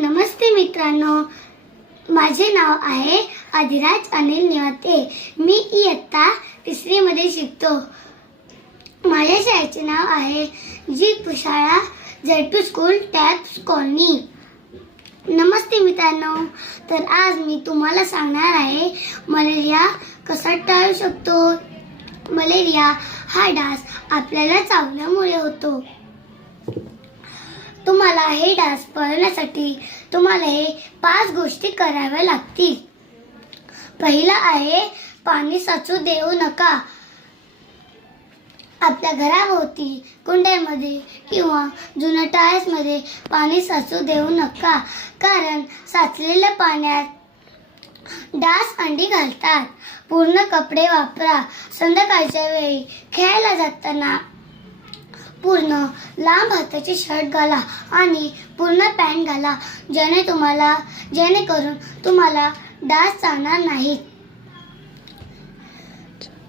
नमस्ते मित्रांनो, माझे नाव आहे आदिराज अनिल निवाते. मी इयत्ता 3री मध्ये शिकतो. माझ्या शाळेचे नाव आहे जी शाळा झेडपी स्कूल टॅप्स कॉलनी. नमस्ते मित्रांनो, तर आज मी तुम्हाला सांगणार आहे मलेरिया कसा टाळू शकतो. मलेरिया हा डास आपल्याला चावल्यामुळे होतो. तुम्हाला हे डास पळवण्यासाठी तुम्हाला हे 5 गोष्टी कराव्या लागतील. पहिला आहे पाणी साचू देऊ नका. आपल्या घराभोवती कुंड्यांमध्ये किंवा जुन्या टायर्समध्ये पाणी साचू देऊ नका, कारण साचलेल्या पाण्यात डास अंडी घालतात. पूर्ण कपडे वापरा. संध्याकाळच्या वेळी खेळायला जाताना पूर्ण लांब हाताचे शर्ट घाला आणि पूर्ण पॅन्ट घाला, जेणेकरून तुम्हाला डास चावणार नाहीत.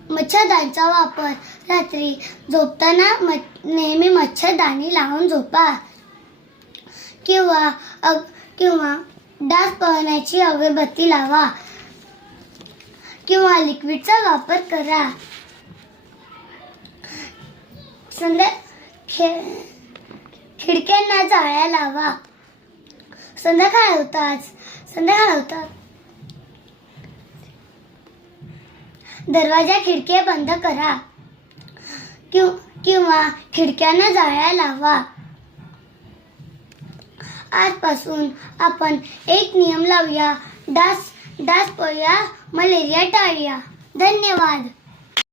मच्छरदाणीचा वापर. रात्री झोपताना नेहमी मच्छरदाणी लावून झोपा किंवा डास पळवण्याची अगरबत्ती लावा किंवा लिक्विडचा वापर करा. खिडक्यांना जाळ्या लावा. संध्याकाळ होतात दरवाजा खिडक्या बंद करा किंवा खिडक्यांना जाळ्या लावा. आजपासून आपण एक नियम लावूया. डास पळूया, मलेरिया टाळूया. धन्यवाद.